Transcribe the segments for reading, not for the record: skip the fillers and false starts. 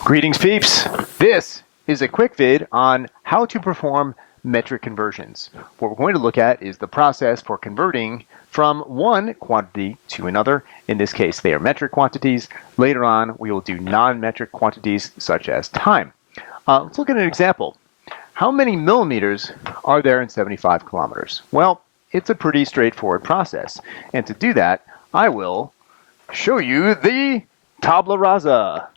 Greetings, peeps. This is a quick vid on how to perform metric conversions. What we're going to look at is the process for converting from one quantity to another. In this case, they are metric quantities. Later on, we will do non-metric quantities such as time. Let's look at an example. How many millimeters are there in 75 kilometers? Well, it's a pretty straightforward process. And to do that, I will show you the tabla rasa.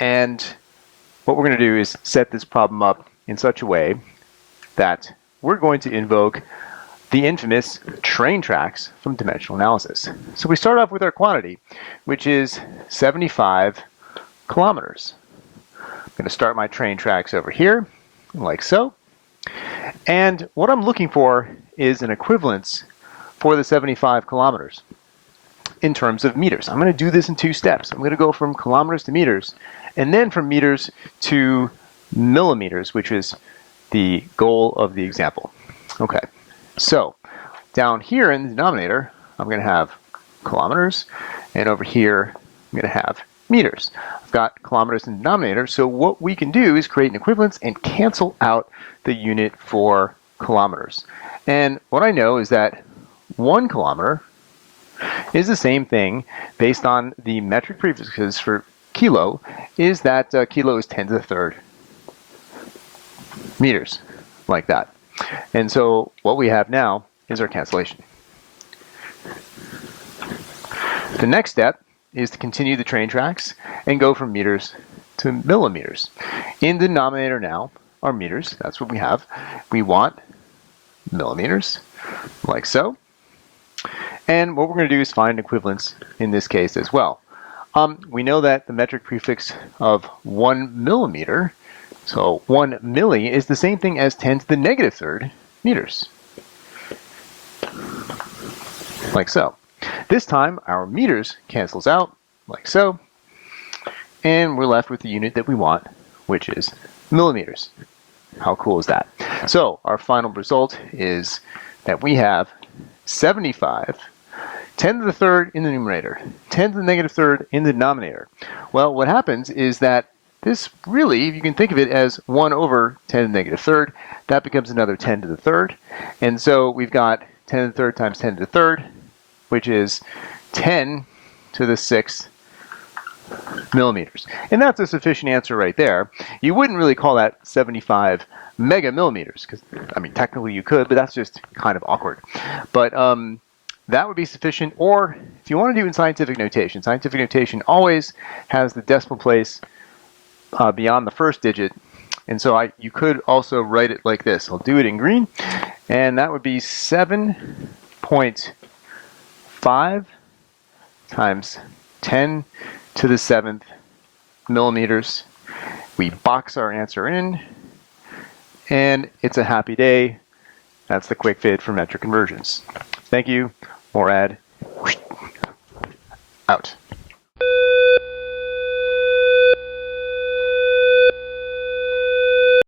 And what we're going to do is set this problem up in such a way that we're going to invoke the infamous train tracks from dimensional analysis. So we start off with our quantity, which is 75 kilometers. I'm going to start my train tracks over here, like so. And what I'm looking for is an equivalence for the 75 kilometers in terms of meters. I'm going to do this in two steps. I'm going to go from kilometers to meters, and then from meters to millimeters, which is the goal of the example. Okay, so down here in the denominator, I'm going to have kilometers, and over here, I'm going to have meters. I've got kilometers in the denominator, so what we can do is create an equivalence and cancel out the unit for kilometers. And what I know is that 1 kilometer is the same thing based on the metric prefixes for kilo, is that kilo is 10 to the third meters, like that. And so what we have now is our cancellation. The next step is to continue the train tracks and go from meters to millimeters. In the denominator now are meters, that's what we have. We want millimeters, like so. And what we're going to do is find equivalence in this case as well. We know that the metric prefix of 1 millimeter, so 1 milli, is the same thing as 10 to the negative third meters. Like so. This time, our meters cancels out, like so. And we're left with the unit that we want, which is millimeters. How cool is that? So our final result is that we have 75 10 to the third in the numerator, 10 to the negative third in the denominator. Well, what happens is that this really, you can think of it as 1 over 10 to the negative third. That becomes another 10 to the third. And so we've got 10 to the third times 10 to the third, which is 10 to the 6th millimeters. And that's a sufficient answer right there. You wouldn't really call that 75 megamillimeters, because, I mean, technically you could, but that's just kind of awkward. But that would be sufficient. Or if you want to do it in scientific notation always has the decimal place beyond the first digit. And so you could also write it like this. I'll do it in green. And that would be 7.5 times 10 to the 7th millimeters. We box our answer in, and it's a happy day. That's the quick vid for metric conversions. Thank you. Morad out.